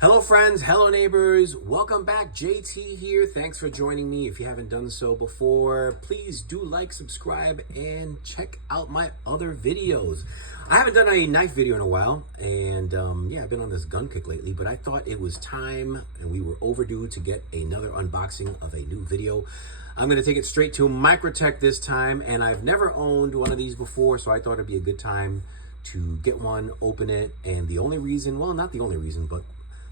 Hello friends, hello neighbors, welcome back. JT here. Thanks for joining me. If you haven't done so before, please do like, subscribe, and check out my other videos. I haven't done a knife video in a while, and yeah, I've been on this gun kick lately, but I thought it was time and we were overdue to get another unboxing of a new video. I'm going to take it straight to Microtech this time, and I've never owned one of these before, so I thought it'd be a good time to get one, open it, and the only reason, well, not the only reason, but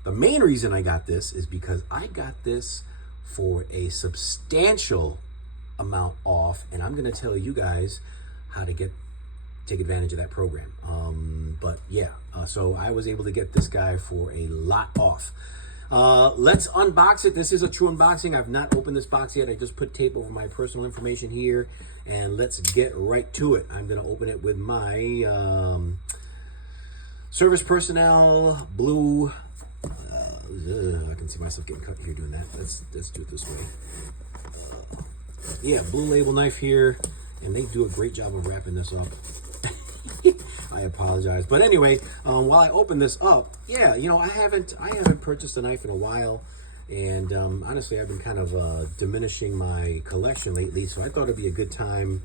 the main reason I got this is because I got this for a substantial amount off, and I'm going to tell you guys how to take advantage of that program. But yeah, so I was able to get this guy for a lot off. Let's unbox it. This is a true unboxing. I've not opened this box yet. I just put tape over my personal information here, and let's get right to it. I'm going to open it with my service personnel blue. I can see myself getting cut here doing that. Let's do it this way. Yeah, blue label knife here, and they do a great job of wrapping this up. I apologize, but anyway, while I open this up, yeah, you know, I haven't purchased a knife in a while, and honestly, I've been kind of diminishing my collection lately, so I thought it'd be a good time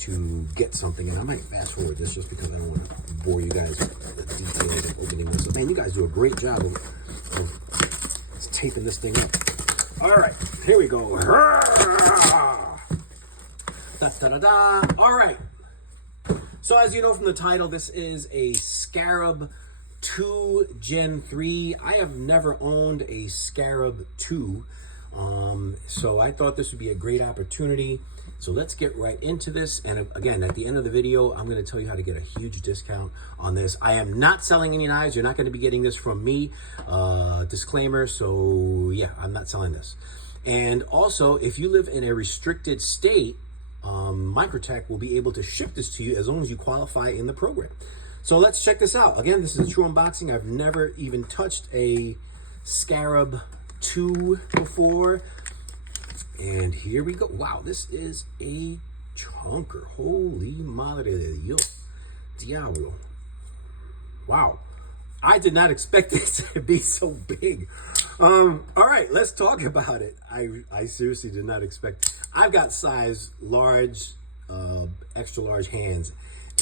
to get something, and I might fast forward this just because I don't want to bore you guys with the details of opening this up. Man, you guys do a great job of taping this thing up. All right, here we go. Da, da, da, da. All right. So as you know from the title, this is a Scarab 2 Gen 3. I have never owned a Scarab 2, so I thought this would be a great opportunity. So let's get right into this. And again, at the end of the video, I'm going to tell you how to get a huge discount on this. I am not selling any knives. You're not going to be getting this from me. Disclaimer. So yeah, I'm not selling this. And also, if you live in a restricted state, Microtech will be able to ship this to you as long as you qualify in the program. So let's check this out. Again, this is a true unboxing. I've never even touched a Scarab 2 before. And here we go. Wow, this is a chunker. Holy madre de Dios. Diablo. Wow. I did not expect this to be so big. All right, let's talk about it. I seriously did not expect. I've got size large, extra large hands,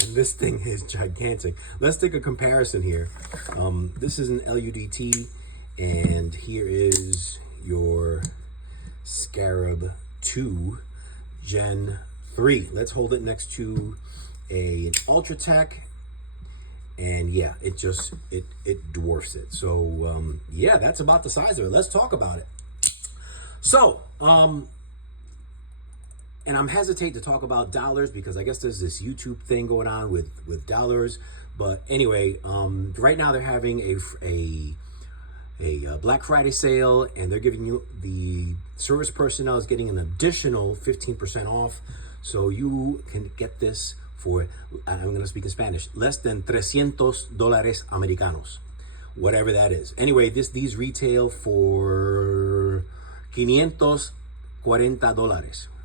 and this thing is gigantic. Let's take a comparison here. This is an LUDT, and here is your Scarab 2 Gen 3. Let's hold it next to an Ultratech, and yeah, it dwarfs it. So yeah, that's about the size of it. Let's talk about it. So and I'm hesitant to talk about dollars because I guess there's this YouTube thing going on with dollars. But anyway, right now they're having a Black Friday sale, and they're giving you, the service personnel is getting an additional 15% off. So you can get this for, I'm going to speak in Spanish, less than $300 Americanos, whatever that is. Anyway, these retail for $540.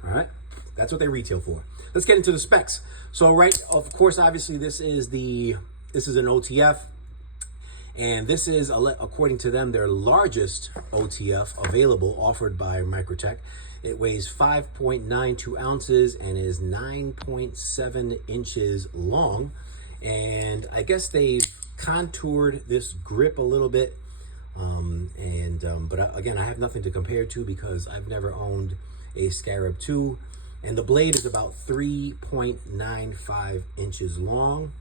All right, that's what they retail for. Let's get into the specs. So of course, obviously this is an OTF. And this is, according to them, their largest OTF available, offered by Microtech. It weighs 5.92 ounces and is 9.7 inches long. And I guess they've contoured this grip a little bit. But again, I have nothing to compare to because I've never owned a Scarab 2. And the blade is about 3.95 inches long.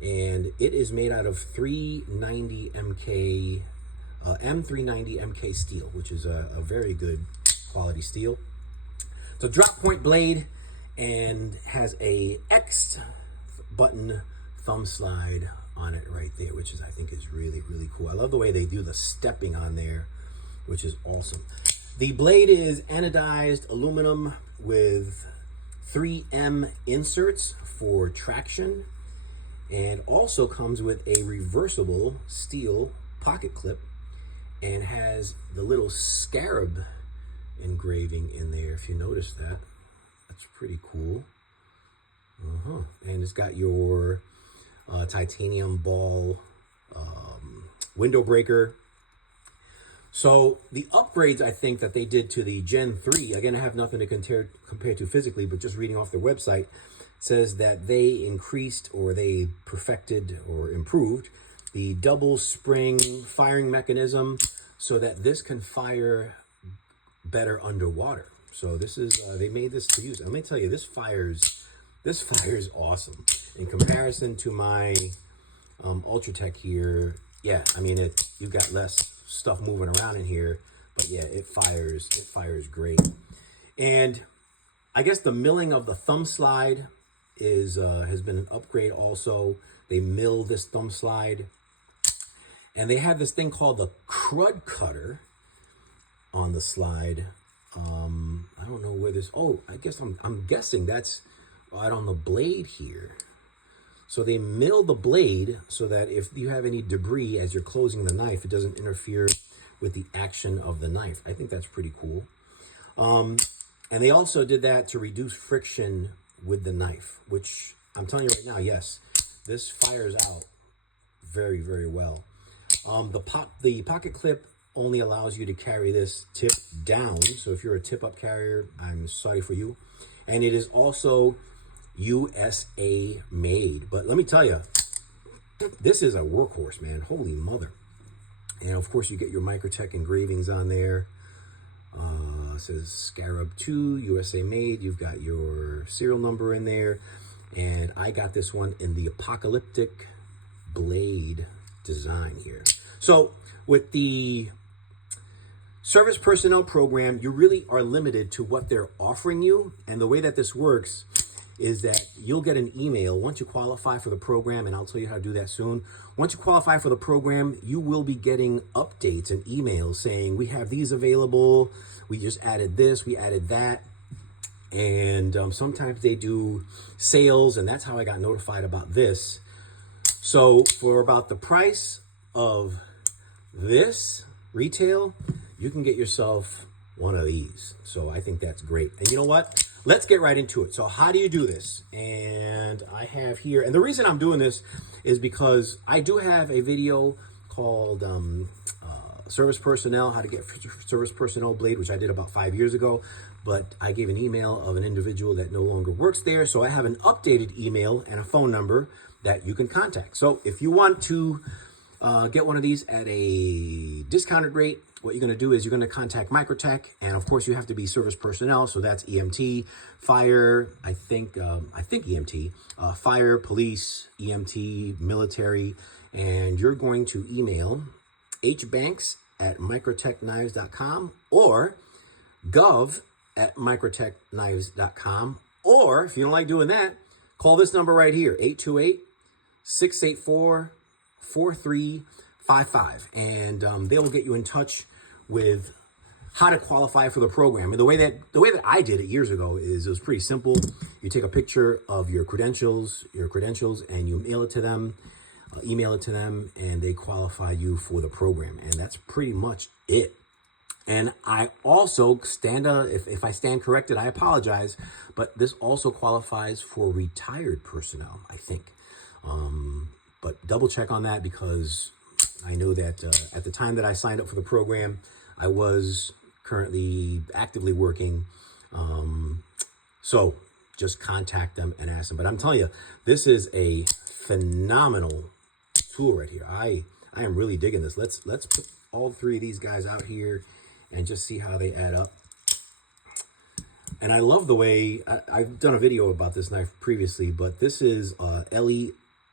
And it is made out of 390 MK, M390 MK steel, which is a very good quality steel. It's a drop point blade and has a X button thumb slide on it right there, which I think is really, really cool. I love the way they do the stepping on there, which is awesome. The blade is anodized aluminum with 3M inserts for traction, and also comes with a reversible steel pocket clip and has the little Scarab engraving in there. If you notice that, that's pretty cool. And it's got your titanium ball window breaker So the upgrades I think that they did to the Gen 3, again, I have nothing to compare to physically, but just reading off their website, says that they increased or they perfected or improved the double spring firing mechanism so that this can fire better underwater. So this is, they made this to use. Let me tell you, this fires awesome. In comparison to my Ultratech here, yeah, I mean, you've got less stuff moving around in here, but yeah, it fires great. And I guess the milling of the thumb slide is has been an upgrade also. They mill this thumb slide, and they have this thing called the crud cutter on the slide. I don't know where this, oh, I guess I'm guessing that's right on the blade here. So they mill the blade so that if you have any debris as you're closing the knife, it doesn't interfere with the action of the knife. I think that's pretty cool. And they also did that to reduce friction with the knife, which I'm telling you right now, yes, this fires out very, very well. The pocket clip only allows you to carry this tip down. So if you're a tip up carrier, I'm sorry for you. And it is also USA made. But let me tell you, this is a workhorse, man. Holy mother. And of course you get your Microtech engravings on there. It says Scarab 2, USA made. You've got your serial number in there. And I got this one in the apocalyptic blade design here. So with the service personnel program, you really are limited to what they're offering you. And the way that this works is that you'll get an email once you qualify for the program, and I'll tell you how to do that soon. Once you qualify for the program, you will be getting updates and emails saying, we have these available, we just added this, we added that. And sometimes they do sales, and that's how I got notified about this. So for about the price of this retail, you can get yourself one of these. So I think that's great. And you know what? Let's get right into it. So how do you do this? And I have here, and the reason I'm doing this is because I do have a video called Service Personnel, how to get Service Personnel Blade, which I did about 5 years ago, but I gave an email of an individual that no longer works there. So I have an updated email and a phone number that you can contact. So if you want to get one of these at a discounted rate, what you're going to do is you're going to contact Microtech, and of course you have to be service personnel, so that's EMT, fire, I think EMT, fire, police, EMT, military, and you're going to email hbanks@microtechknives.com or gov@microtechknives.com, or if you don't like doing that, call this number right here, 828-684-4355, and they will get you in touch with how to qualify for the program. And the way that I did it years ago is it was pretty simple. You take a picture of your credentials, and you mail it to them, email it to them, and they qualify you for the program. And that's pretty much it. And I also if I stand corrected, I apologize, but this also qualifies for retired personnel, I think. But double check on that, because I know that at the time that I signed up for the program, I was currently actively working. So just contact them and ask them. But I'm telling you, this is a phenomenal tool right here. I am really digging this. Let's put all three of these guys out here and just see how they add up. And I love the way, I've done a video about this knife previously, but this is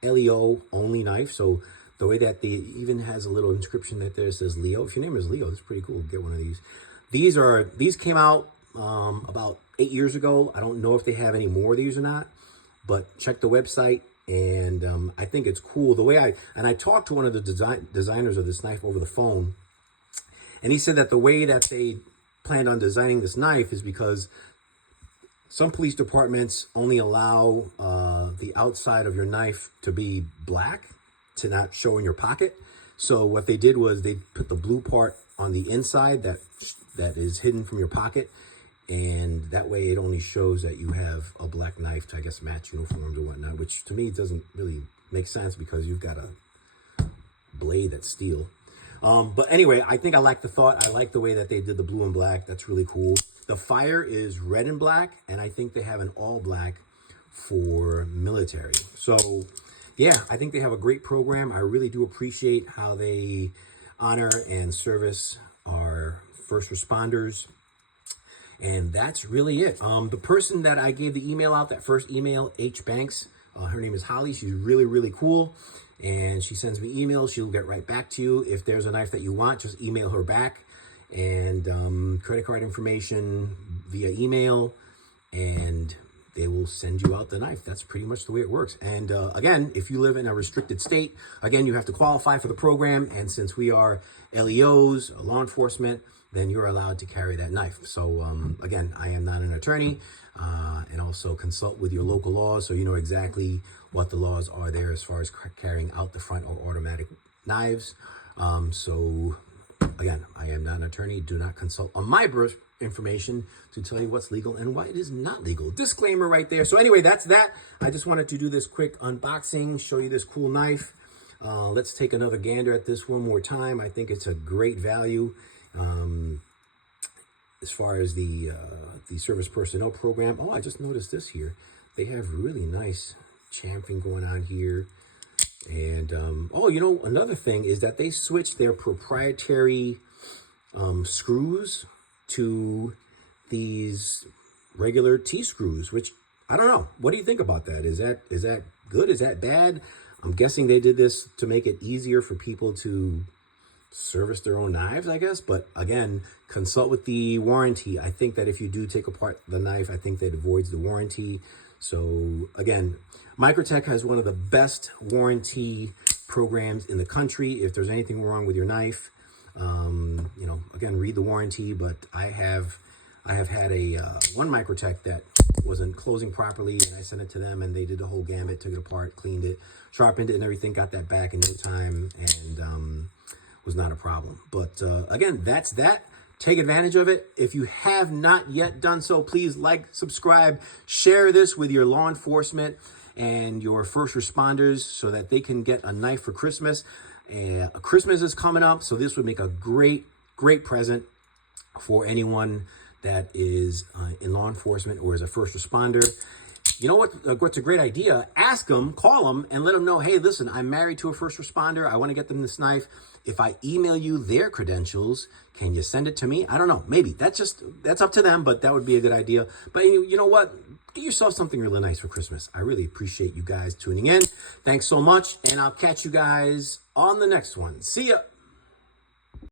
LEO only knife. So the way that they even has a little inscription that there says Leo. If your name is Leo, it's pretty cool. Get one of these. These came out about 8 years ago. I don't know if they have any more of these or not, but check the website. And I think it's cool the way I talked to one of the designers of this knife over the phone, and he said that the way that they planned on designing this knife is because some police departments only allow the outside of your knife to be black, to not show in your pocket. So what they did was they put the blue part on the inside that is hidden from your pocket, and that way it only shows that you have a black knife to, I guess, match uniforms or whatnot, which to me doesn't really make sense because you've got a blade that's steel. But anyway, I think I like the thought. I like the way that they did the blue and black. That's really cool. The fire is red and black, and I think they have an all black for military. So yeah, I think they have a great program. I really do appreciate how they honor and service our first responders. And that's really it. The person that I gave the email out, that first email, H. Banks, her name is Holly. She's really, really cool. And she sends me emails. She'll get right back to you. If there's a knife that you want, just email her back. And credit card information via email. And they will send you out the knife. That's pretty much the way it works. And again, if you live in a restricted state, again, you have to qualify for the program. And since we are LEOs, law enforcement, then you're allowed to carry that knife. So again, I am not an attorney, and also consult with your local laws so you know exactly what the laws are there as far as carrying out the front or automatic knives. So again, I am not an attorney. Do not consult on my information to tell you what's legal and why it is not legal. Disclaimer right there. So anyway, that's that. I just wanted to do this quick unboxing, show you this cool knife. Let's take another gander at this one more time. I think it's a great value. As far as the service personnel program. Oh, I just noticed this here. They have really nice chamfering going on here. And, oh, you know, another thing is that they switched their proprietary screws to these regular T-screws, which I don't know. What do you think about that? Is that good? Is that bad? I'm guessing they did this to make it easier for people to service their own knives, I guess. But again, consult with the warranty. I think that if you do take apart the knife, I think that avoids the warranty. So again, Microtech has one of the best warranty programs in the country. If there's anything wrong with your knife, you know, again, read the warranty. But I have had a one Microtech that wasn't closing properly, and I sent it to them, and they did the whole gambit, took it apart, cleaned it, sharpened it, and everything. Got that back in no time, and was not a problem. But again, that's that. Take advantage of it. If you have not yet done so, please like, subscribe, share this with your law enforcement and your first responders so that they can get a knife for Christmas. Christmas is coming up, so this would make a great present for anyone that is in law enforcement or is a first responder. You know what's a great idea? Ask them, call them, and let them know, hey, listen, I'm married to a first responder. I want to get them this knife. If I email you their credentials, can you send it to me? I don't know. Maybe. That's up to them, but that would be a good idea. But you know what? Get yourself something really nice for Christmas. I really appreciate you guys tuning in. Thanks so much, and I'll catch you guys on the next one. See ya.